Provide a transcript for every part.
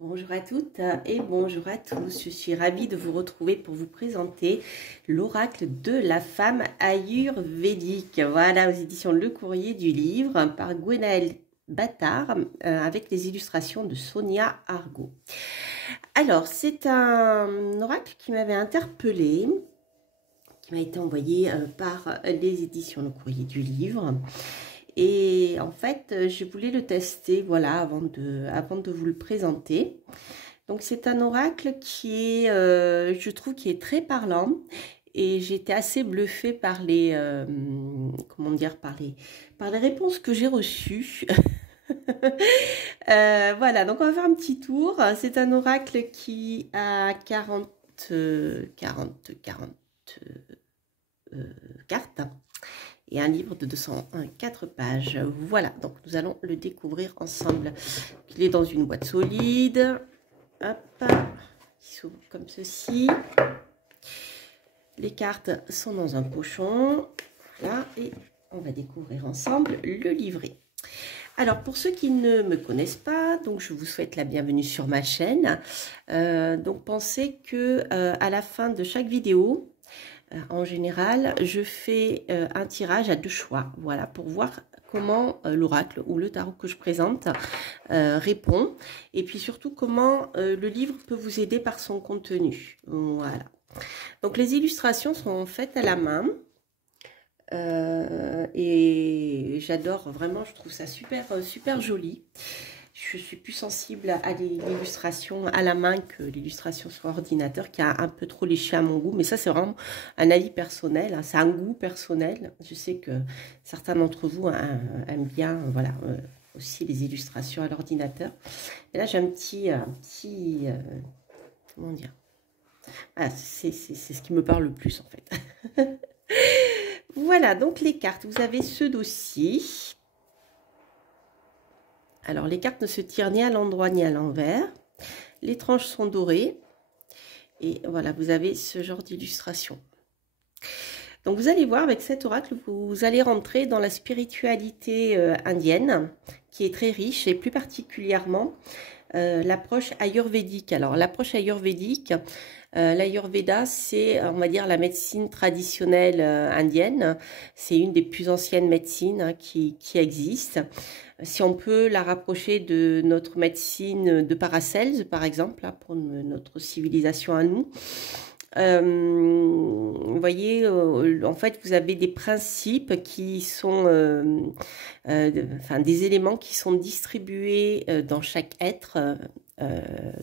Bonjour à toutes et bonjour à tous. Je suis ravie de vous retrouver pour vous présenter l'oracle de la femme ayurvédique. Voilà, aux éditions Le Courrier du Livre par Gwenaëlle Battard avec les illustrations de Sonia Argot. Alors, c'est un oracle qui m'avait interpellée, qui m'a été envoyé par les éditions Le Courrier du Livre. Et en fait, je voulais le tester, voilà, avant de vous le présenter. Donc, c'est un oracle qui est, je trouve, qui est très parlant. Et j'étais assez bluffée par les, comment dire, par les réponses que j'ai reçues. Voilà, donc on va faire un petit tour. C'est un oracle qui a 40 cartes. Et un livre de 204 pages. Voilà, donc nous allons le découvrir ensemble. Il est dans une boîte solide. Hop, qui s'ouvre comme ceci. Les cartes sont dans un pochon. Voilà, et on va découvrir ensemble le livret. Alors, pour ceux qui ne me connaissent pas, donc je vous souhaite la bienvenue sur ma chaîne. Donc, pensez que à la fin de chaque vidéo, en général, je fais un tirage à deux choix, voilà, pour voir comment l'oracle ou le tarot que je présente répond, et puis surtout comment le livre peut vous aider par son contenu. Voilà. Donc les illustrations sont faites à la main, et j'adore vraiment, je trouve ça super joli. Je suis plus sensible à l'illustration à la main que l'illustration sur ordinateur, qui a un peu trop léché à mon goût. Mais ça, c'est vraiment un avis personnel, hein. C'est un goût personnel. Je sais que certains d'entre vous aiment bien, voilà, aussi les illustrations à l'ordinateur. Et là, j'ai un petit comment dire, voilà, c'est ce qui me parle le plus, en fait. Voilà, donc les cartes. Vous avez ce dossier. Alors, les cartes ne se tirent ni à l'endroit ni à l'envers. Les tranches sont dorées. Et voilà, vous avez ce genre d'illustration. Donc, vous allez voir, avec cet oracle, vous allez rentrer dans la spiritualité indienne, qui est très riche, et plus particulièrement l'approche ayurvédique. Alors, l'approche ayurvédique, l'ayurveda, c'est, on va dire, la médecine traditionnelle indienne. C'est une des plus anciennes médecines, hein, qui existe. Si on peut la rapprocher de notre médecine de Paracelse, par exemple, là, pour notre civilisation à nous, vous voyez, en fait, vous avez des principes qui sont, enfin, des éléments qui sont distribués dans chaque être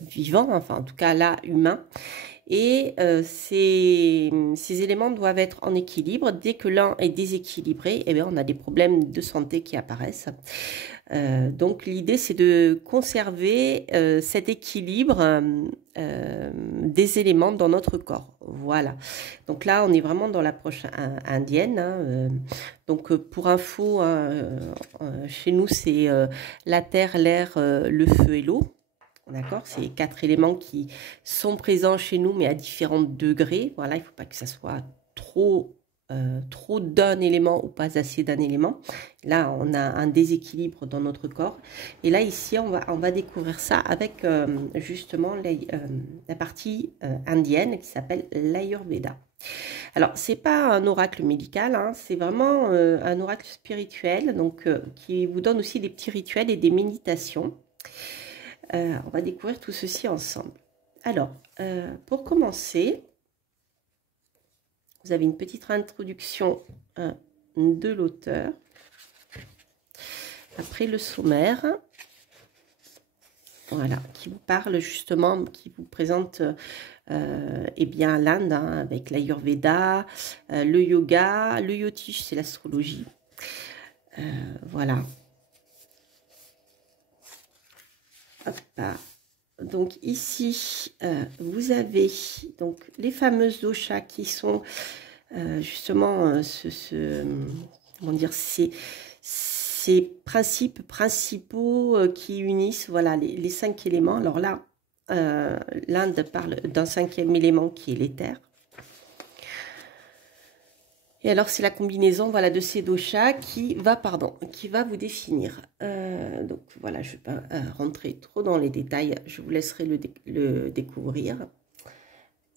vivant, enfin, en tout cas là, humain. Et ces éléments doivent être en équilibre. Dès que l'un est déséquilibré, eh bien, on a des problèmes de santé qui apparaissent. Donc l'idée, c'est de conserver cet équilibre des éléments dans notre corps. Voilà. Donc là, on est vraiment dans l'approche indienne, hein. Donc pour info, hein, chez nous, c'est la terre, l'air, le feu et l'eau. D'accord, c'est 4 éléments qui sont présents chez nous, mais à différents degrés. Voilà, il ne faut pas que ça soit trop d'un élément ou pas assez d'un élément. Là, on a un déséquilibre dans notre corps. Et là, ici, on va découvrir ça avec justement la partie indienne qui s'appelle l'Ayurveda. Alors, c'est pas un oracle médical, hein, c'est vraiment un oracle spirituel, donc qui vous donne aussi des petits rituels et des méditations. On va découvrir tout ceci ensemble. Alors, pour commencer, vous avez une petite introduction de l'auteur. Après le sommaire, voilà, qui vous parle justement, qui vous présente eh bien l'Inde, hein, avec l'Ayurveda, le yoga, le Jyotish, c'est l'astrologie. Voilà. Hop. Donc ici, vous avez donc les fameuses doshas qui sont justement comment dire, ces principes principaux qui unissent, voilà, les 5 éléments. Alors là, l'Inde parle d'un 5e élément qui est l'éther. Et alors, c'est la combinaison, voilà, de ces doshas qui va vous définir. Donc, voilà, je ne vais pas rentrer trop dans les détails. Je vous laisserai le découvrir.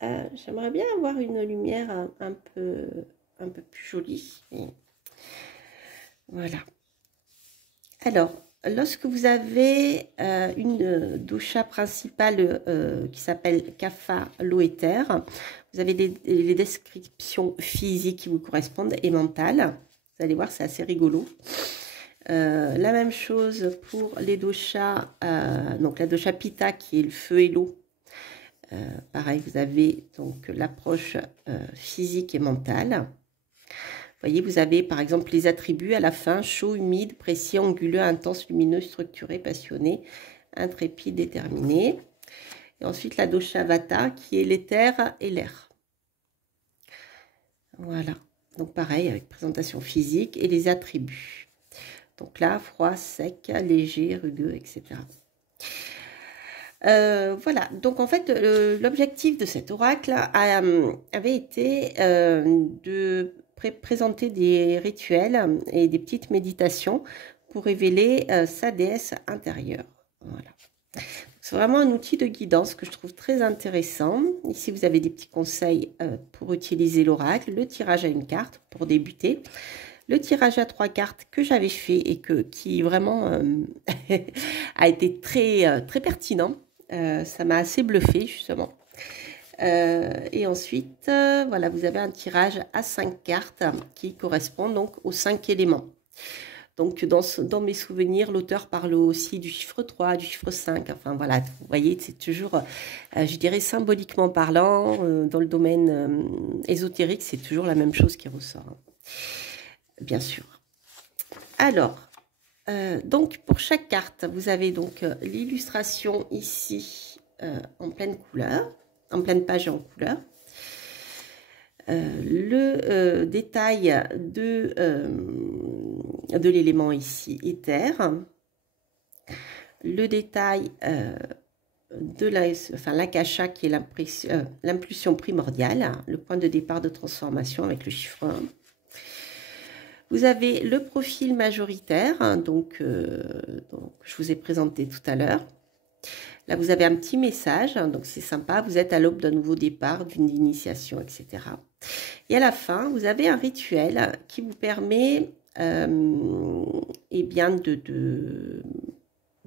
J'aimerais bien avoir une lumière un peu plus jolie. Et voilà. Alors, lorsque vous avez une dosha principale qui s'appelle Kapha, l'eau éther, vous avez les descriptions physiques qui vous correspondent et mentales. Vous allez voir, c'est assez rigolo. La même chose pour les doshas, donc la dosha Pitta qui est le feu et l'eau. Pareil, vous avez donc l'approche physique et mentale. Vous voyez, vous avez par exemple les attributs à la fin: chaud, humide, précis, anguleux, intense, lumineux, structuré, passionné, intrépide, déterminé. Et ensuite la dosha Vata qui est l'éther et l'air. Voilà, donc pareil avec présentation physique et les attributs. Donc là, froid, sec, léger, rugueux, etc. Voilà, donc en fait, l'objectif de cet oracle avait été de présenter des rituels et des petites méditations pour révéler sa déesse intérieure. Voilà. C'est vraiment un outil de guidance que je trouve très intéressant. Ici, vous avez des petits conseils pour utiliser l'oracle, le tirage à une carte pour débuter, le tirage à 3 cartes que j'avais fait et qui vraiment a été très pertinent. Ça m'a assez bluffé justement. Et ensuite, voilà, vous avez un tirage à 5 cartes qui correspond donc aux 5 éléments. Donc, dans mes souvenirs, l'auteur parle aussi du chiffre 3, du chiffre 5. Enfin, voilà, vous voyez, c'est toujours, je dirais, symboliquement parlant, dans le domaine ésotérique, c'est toujours la même chose qui ressort, hein, bien sûr. Alors, donc, pour chaque carte, vous avez donc l'illustration ici en pleine couleur, en pleine page en couleur. Le détail de l'élément ici éther, le détail de l'akasha qui est l'impulsion primordiale, le point de départ de transformation avec le chiffre 1. Vous avez le profil majoritaire, hein, donc, je vous ai présenté tout à l'heure. Là, vous avez un petit message, hein, donc c'est sympa, vous êtes à l'aube d'un nouveau départ, d'une initiation, etc. Et à la fin, vous avez un rituel qui vous permet eh bien de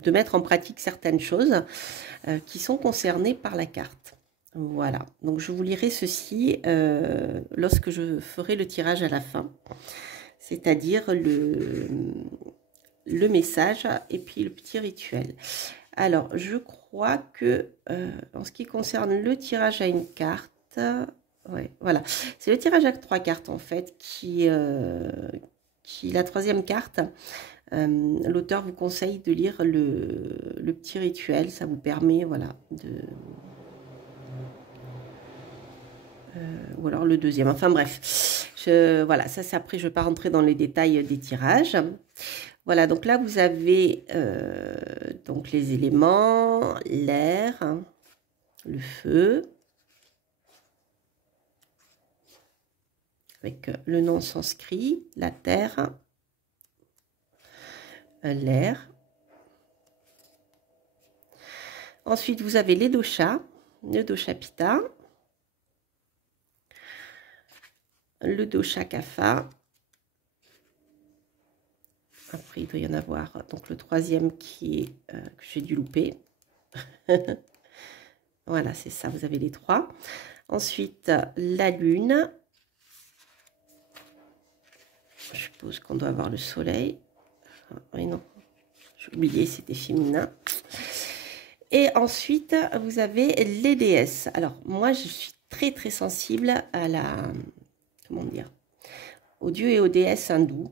mettre en pratique certaines choses qui sont concernées par la carte. Voilà, donc je vous lirai ceci lorsque je ferai le tirage à la fin, c'est-à-dire le message et puis le petit rituel. Alors, je crois que en ce qui concerne le tirage à une carte, ouais, voilà, c'est le tirage à 3 cartes en fait qui la troisième carte. L'auteur vous conseille de lire le petit rituel, ça vous permet, voilà, ou alors le deuxième, enfin bref, voilà, ça c'est après, je ne vais pas rentrer dans les détails des tirages. Voilà, donc là vous avez donc les éléments, l'air, hein, le feu, avec le nom sanskrit, la terre, l'air. Ensuite, vous avez les doshas, le dosha Pitta, le dosha Kapha. Après, il doit y en avoir donc le troisième qui est que j'ai dû louper. Voilà, c'est ça, vous avez les 3. Ensuite, la lune. Je suppose qu'on doit avoir le soleil. Ah, oui, non, j'ai oublié, c'était féminin. Et ensuite, vous avez les déesses. Alors, moi, je suis très sensible à comment dire, aux dieux et aux déesses hindous.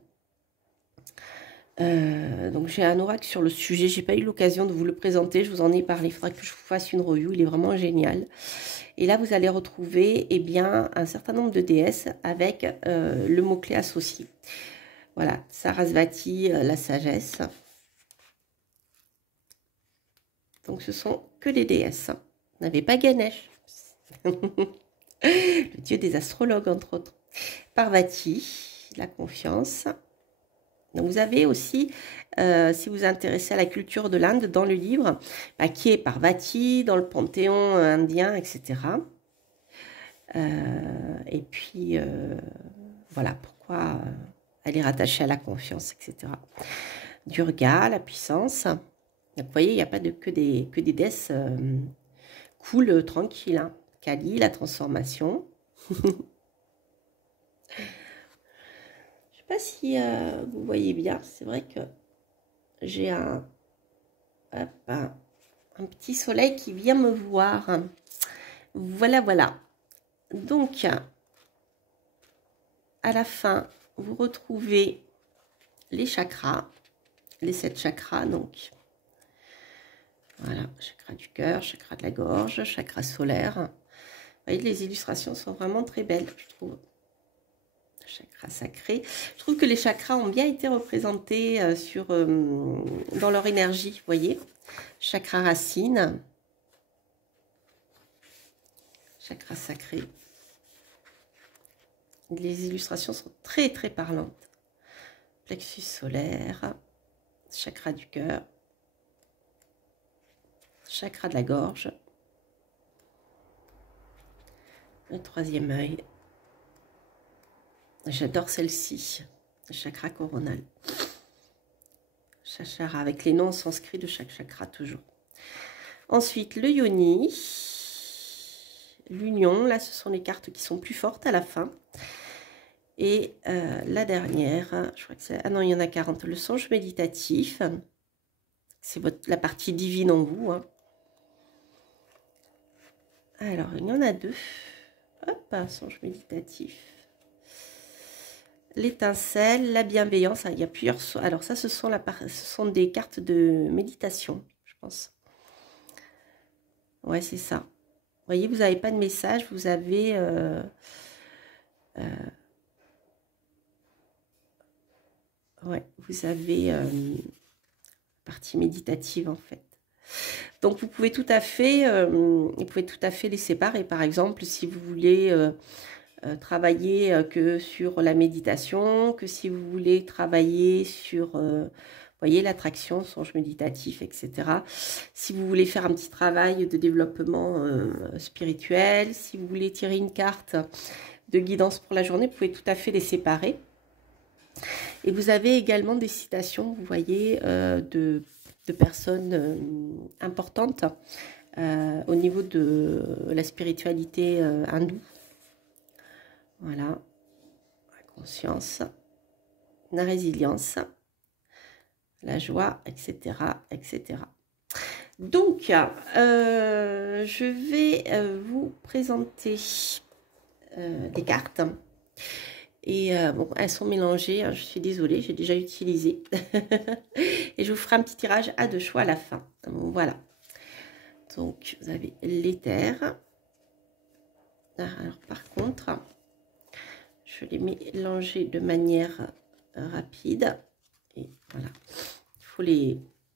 Donc j'ai un oracle sur le sujet, j'ai pas eu l'occasion de vous le présenter, je vous en ai parlé, il faudra que je vous fasse une review, il est vraiment génial. Et là vous allez retrouver bien un certain nombre de déesses avec le mot-clé associé. Voilà, Sarasvati, la sagesse. Donc ce sont que des déesses. Vous n'avez pas Ganesh, le dieu des astrologues entre autres. Parvati, la confiance. Donc vous avez aussi, si vous vous intéressez à la culture de l'Inde, dans le livre, bah, qui est Parvati, dans le panthéon indien, etc. Et puis, voilà pourquoi elle est rattachée à la confiance, etc. Durga, la puissance. Donc, vous voyez, il n'y a pas que des déesses cool, tranquilles. Hein. Kali, la transformation. Je ne sais pas si vous voyez bien. C'est vrai que j'ai un petit soleil qui vient me voir. Voilà, voilà. Donc, à la fin, vous retrouvez les chakras, les 7 chakras, donc. Voilà, chakra du cœur, chakra de la gorge, chakra solaire. Vous voyez, les illustrations sont vraiment très belles, je trouve. Chakra sacré. Je trouve que les chakras ont bien été représentés dans leur énergie, vous voyez. Chakra racine. Chakra sacré. Les illustrations sont très, très parlantes. Plexus solaire. Chakra du cœur. Chakra de la gorge. Le 3e œil. J'adore celle-ci. Chakra coronal. Chakra avec les noms sanscrits de chaque chakra toujours. Ensuite, le yoni. L'union. Là, ce sont les cartes qui sont plus fortes à la fin. Et la dernière, je crois que c'est... Ah non, il y en a 40. Le songe méditatif. C'est la partie divine en vous. Hein. Alors, il y en a 2. Hop, un songe méditatif. L'étincelle, la bienveillance. Il y a plusieurs... Alors ça, ce sont des cartes de méditation, je pense. Ouais, c'est ça. Vous voyez, vous n'avez pas de message. Vous avez... ouais, vous avez partie méditative, en fait. Donc, vous pouvez tout à fait les séparer. Par exemple, si vous voulez travailler que sur la méditation, que si vous voulez travailler sur, voyez, l'attraction, songe méditatif, etc. Si vous voulez faire un petit travail de développement spirituel, si vous voulez tirer une carte de guidance pour la journée, vous pouvez tout à fait les séparer. Et vous avez également des citations, vous voyez, de personnes importantes au niveau de la spiritualité hindoue. Voilà, la conscience, la résilience, la joie, etc., etc. Donc, je vais vous présenter des cartes. Et bon, elles sont mélangées, hein, je suis désolée, j'ai déjà utilisé. Et je vous ferai un petit tirage à 2 choix à la fin. Voilà. Donc, vous avez l'éther. Alors, par contre, je les mélanger de manière rapide. Et voilà. Il faut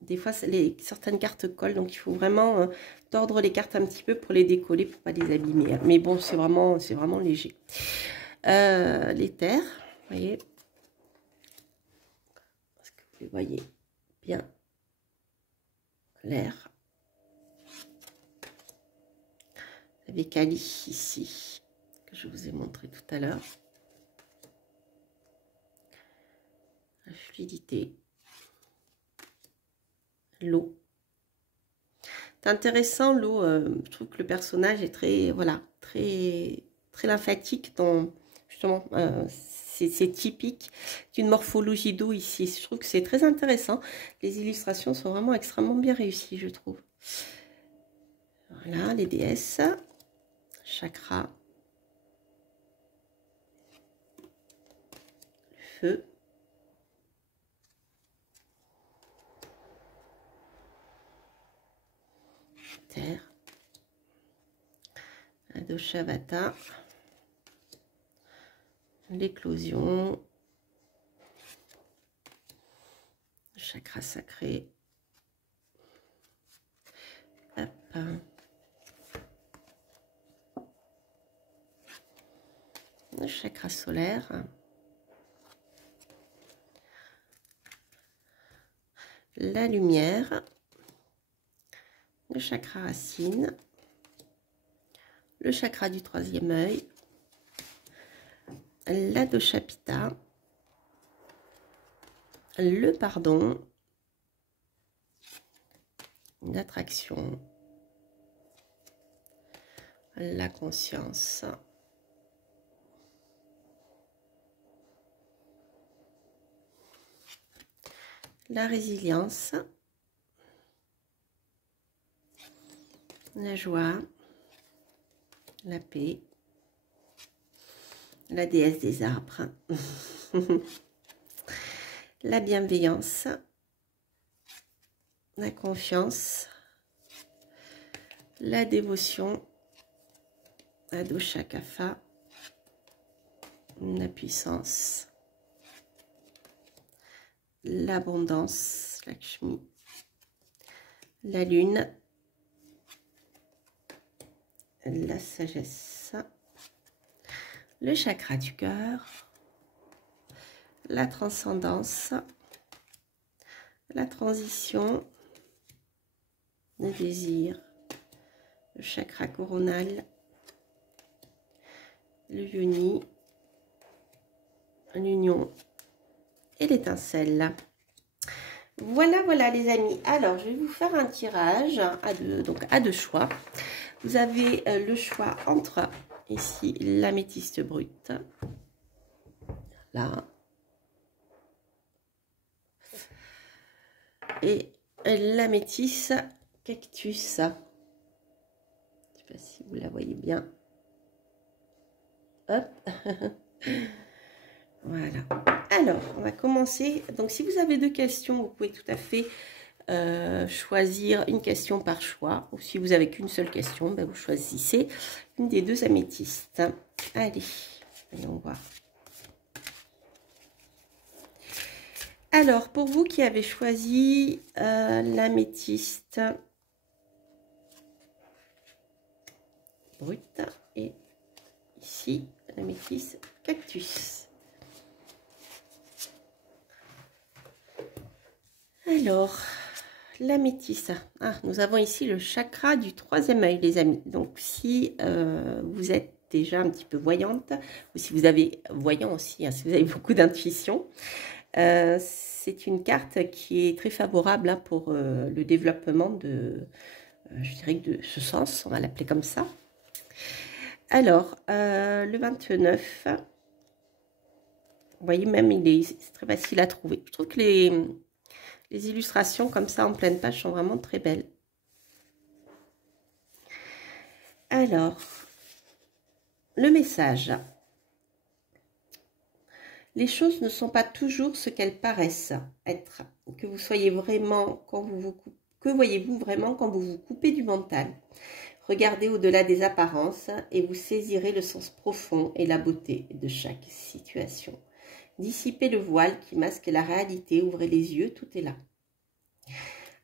des fois, certaines cartes collent, donc il faut vraiment tordre les cartes un petit peu pour les décoller, pour pas les abîmer. Mais bon, c'est vraiment léger. L'éther, vous voyez. Est-ce que vous voyez bien l'air? Vous avez Kali ici, que je vous ai montré tout à l'heure. La fluidité. L'eau. C'est intéressant, l'eau. Je trouve que le personnage est très, voilà, très lymphatique. Justement, c'est typique d'une morphologie d'eau ici. Je trouve que c'est très intéressant. Les illustrations sont vraiment extrêmement bien réussies, je trouve. Voilà, les déesses. Chakra. Le feu. Terre. La Doshavata. L'éclosion. Chakra sacré. Hop. Le chakra solaire, la lumière, le chakra racine, le chakra du troisième œil, la dosha pitta, le pardon, l'attraction, la conscience, la résilience, la joie, la paix, la déesse des arbres, la bienveillance, la confiance, la dévotion, la dosha kapha, la puissance, l'abondance, Lakshmi, la lune, la sagesse, le chakra du cœur, la transcendance, la transition, le désir, le chakra coronal, le yoni, l'union et l'étincelle. Voilà, voilà les amis. Alors, je vais vous faire un tirage à deux choix. Vous avez le choix entre, ici, l'améthyste brute. Là. Et l'améthyste cactus. Je ne sais pas si vous la voyez bien. Hop. Voilà. Alors, on va commencer. Donc, si vous avez deux questions, vous pouvez tout à fait choisir une question par choix. Ou si vous n'avez qu'une seule question, ben, vous choisissez une des deux améthystes. Allez, allons voir. Alors, pour vous qui avez choisi l'améthyste brute et ici l'améthyste cactus. Alors, l'améthyste. Ah, nous avons ici le chakra du troisième œil, les amis. Donc, si vous êtes déjà un petit peu voyante, ou si vous avez voyant aussi, hein, si vous avez beaucoup d'intuition, c'est une carte qui est très favorable hein, pour le développement de, je dirais de ce sens, on va l'appeler comme ça. Alors, le 29, vous voyez même, c'est très facile à trouver. Je trouve que les illustrations comme ça en pleine page sont vraiment très belles. Alors, le message. Les choses ne sont pas toujours ce qu'elles paraissent être. Que vous soyez vraiment, que voyez-vous vraiment quand vous vous coupez du mental? Regardez au-delà des apparences et vous saisirez le sens profond et la beauté de chaque situation. Dissipez le voile qui masque la réalité, ouvrez les yeux, tout est là.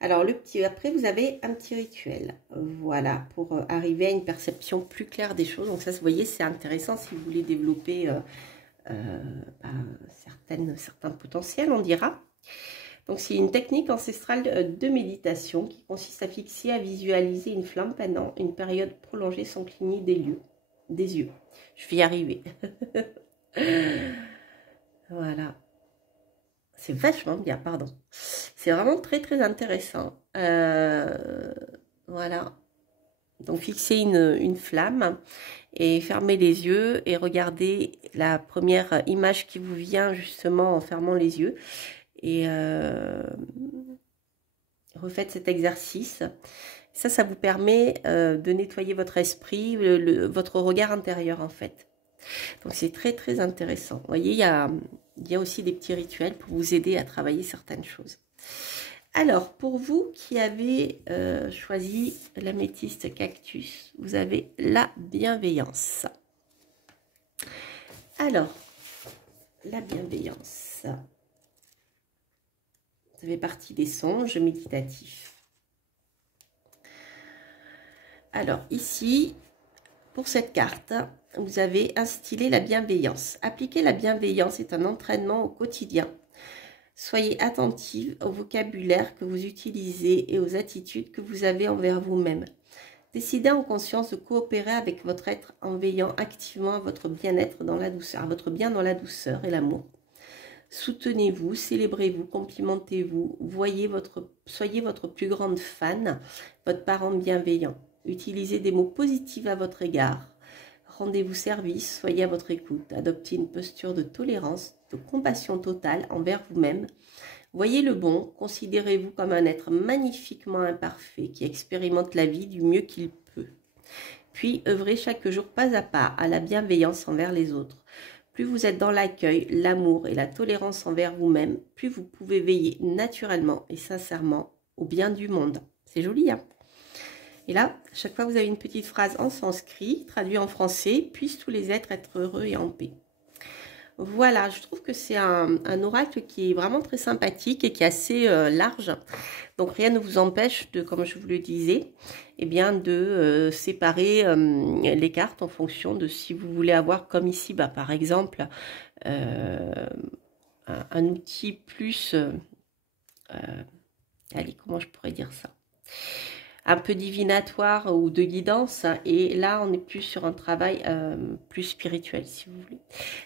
Alors, après, vous avez un petit rituel, voilà, pour arriver à une perception plus claire des choses. Donc ça, vous voyez, c'est intéressant si vous voulez développer certains potentiels, on dira. Donc, c'est une technique ancestrale de méditation qui consiste à fixer, à visualiser une flamme pendant une période prolongée sans cligner des yeux. Je vais y arriver. Voilà. C'est vachement bien, pardon. C'est vraiment très, très intéressant. Voilà. Donc, fixez une flamme et fermez les yeux et regardez la première image qui vous vient justement en fermant les yeux. Et refaites cet exercice. Ça vous permet de nettoyer votre esprit, votre regard intérieur en fait. Donc c'est très très intéressant. Vous voyez, il y a aussi des petits rituels pour vous aider à travailler certaines choses. Alors, pour vous qui avez choisi l'améthyste cactus, vous avez la bienveillance. Alors, la bienveillance. Ça fait partie des songes méditatifs. Alors, ici, Pour cette carte, vous avez instillé la bienveillance. Appliquer la bienveillance est un entraînement au quotidien. Soyez attentive au vocabulaire que vous utilisez et aux attitudes que vous avez envers vous-même. Décidez en conscience de coopérer avec votre être en veillant activement à votre bien-être dans la douceur, à votre bien dans la douceur et l'amour. Soutenez-vous, célébrez-vous, complimentez-vous, soyez votre plus grande fan, votre parent bienveillant. Utilisez des mots positifs à votre égard. Rendez-vous service, soyez à votre écoute. Adoptez une posture de tolérance, de compassion totale envers vous-même. Voyez le bon, considérez-vous comme un être magnifiquement imparfait qui expérimente la vie du mieux qu'il peut. Puis œuvrez chaque jour pas à pas à la bienveillance envers les autres. Plus vous êtes dans l'accueil, l'amour et la tolérance envers vous-même, plus vous pouvez veiller naturellement et sincèrement au bien du monde. C'est joli, hein? Et là, à chaque fois, vous avez une petite phrase en sanskrit, traduite en français. Puissent tous les êtres être heureux et en paix. Voilà, je trouve que c'est un oracle qui est vraiment très sympathique et qui est assez large. Donc, rien ne vous empêche de, comme je vous le disais, eh bien, de séparer les cartes en fonction de si vous voulez avoir, comme ici, bah, par exemple, un outil plus... allez, comment je pourrais dire ça? Un peu divinatoire ou de guidance, et là on est plus sur un travail plus spirituel, si vous voulez.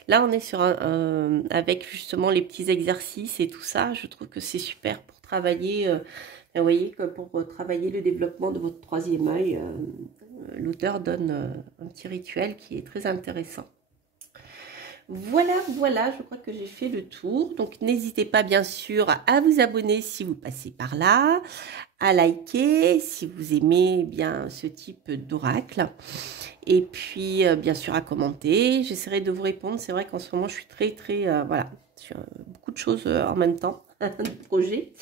Là on est sur avec justement les petits exercices et tout ça. Je trouve que c'est super pour travailler, vous voyez, que pour travailler le développement de votre troisième œil. L'auteur donne un petit rituel qui est très intéressant. Voilà, je crois que j'ai fait le tour. Donc, n'hésitez pas, bien sûr, à vous abonner si vous passez par là, à liker si vous aimez bien ce type d'oracle. Et puis, bien sûr, à commenter. J'essaierai de vous répondre. C'est vrai qu'en ce moment, je suis très, voilà, sur beaucoup de choses en même temps, de projets.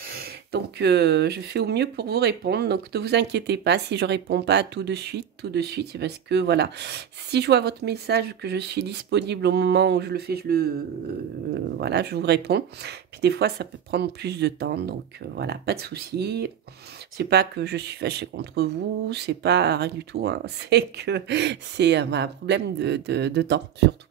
Donc, je fais au mieux pour vous répondre. Donc, ne vous inquiétez pas si je ne réponds pas tout de suite, c'est parce que, voilà, si je vois votre message, que je suis disponible au moment où je le fais, voilà, je vous réponds. Puis, des fois, ça peut prendre plus de temps. Donc, voilà, pas de souci. C'est pas que je suis fâchée contre vous, c'est pas rien du tout. Hein. C'est que c'est un problème de temps, surtout.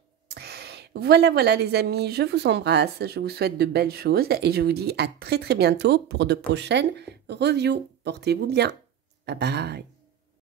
Voilà les amis, je vous embrasse, je vous souhaite de belles choses et je vous dis à très bientôt pour de prochaines reviews. Portez-vous bien. Bye bye.